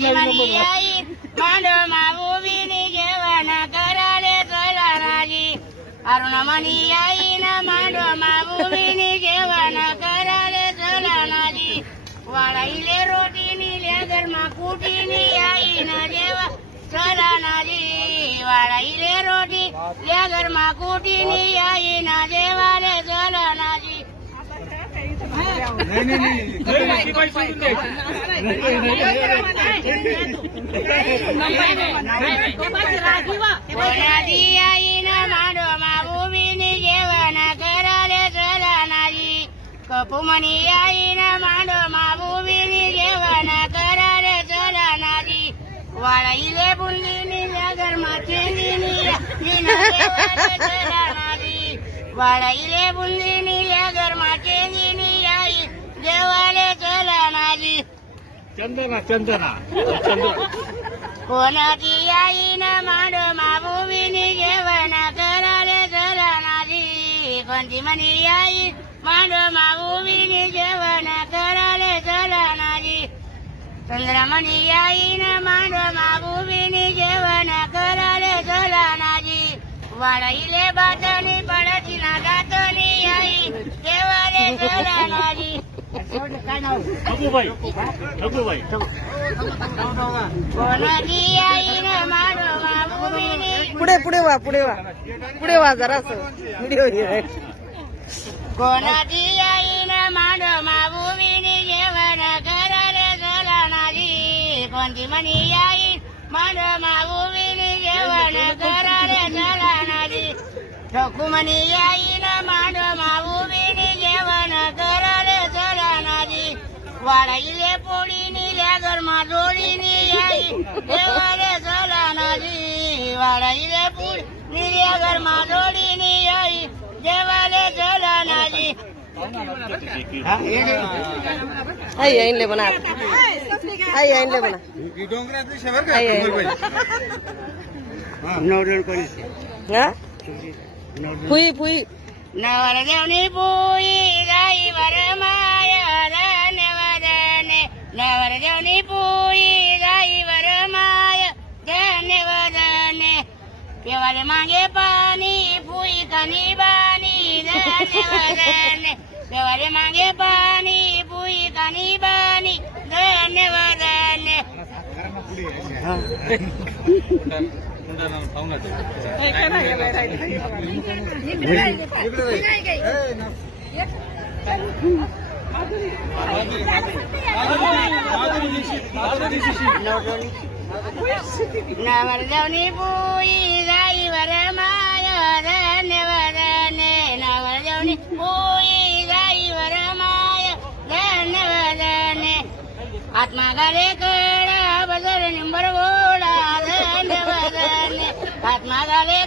कोणती आई मांडो माऊबीनी जेवण कराले चलनाजी अरुणमणी आई ना मांडो माऊबीनी जेवण कराले चलनाजी वाळाईले रोटीनी लेगरमा कुटीनी आई ना जेवा चलनाजी वाळाईले रोटी लेगरमा कुटीनी आई ना जेवाले चलनाजी कोणाची आई ना मांडो माऊबीनी जेवण कराले चलनाजी कपुमणी आई ना मांडो माऊबीनी जेवण कराले चलनाजी वाळाईले बुंदीनी लगरमा चेंदीनी जेवाले चलनाजी वाळाईले बुंदीनी लगरमा चेंदीनी आई जेवाले चलनाजी चंदना कोणाची आई ना मांडो माऊबीनी जेवण कराले चलनाजी कोणती म्हणी आई मांडो माऊबीनी जेवण कराले चलनाजी चंद्रमणी आई ना मांडो माऊबीनी जेवण कराले चलनाजी वाळाईले बातनी पडती ना गातनी आई जेवाले चलनाजी कोणाची आई ना मांडो माऊबीनी पुढे वा जरासं व्हिडिओ घे कोणाची आई ना मांडो माऊबीनी जेवण कराले चलनाजी कोणती म्हणी आई मांडो माऊबीनी जेवण कराले चलनाजी ठोकुमणी आई ना मांडो माऊबीनी जेवण कराले चलनाजी वाळाईले पोळीनी गरमा जोडीनी आई जेवाले चलनाजी वाळाईले पोळीनी गरमा जोडीनी आई जेवाले चलनाजी आई आईनले बना आई आईनले बना हा पुई नवरदेवनी पुई गाई वर माया धन्यवादने नवरदेवनी पुई गाई वर माया धन्यवादने केवाले मागे पाणी पुई कनी बानी धन्यवादने केवाले मागे पाणी पुई कनी बानी धन्यवादने नवरदेवनी पुई गाई वर माया धन्यवादने नवरदेवनी पुई गाई वर माया धन्यवादने आत्मा गाले कडा बदल निंबर गोडा धन्यवादने आत्मा गाले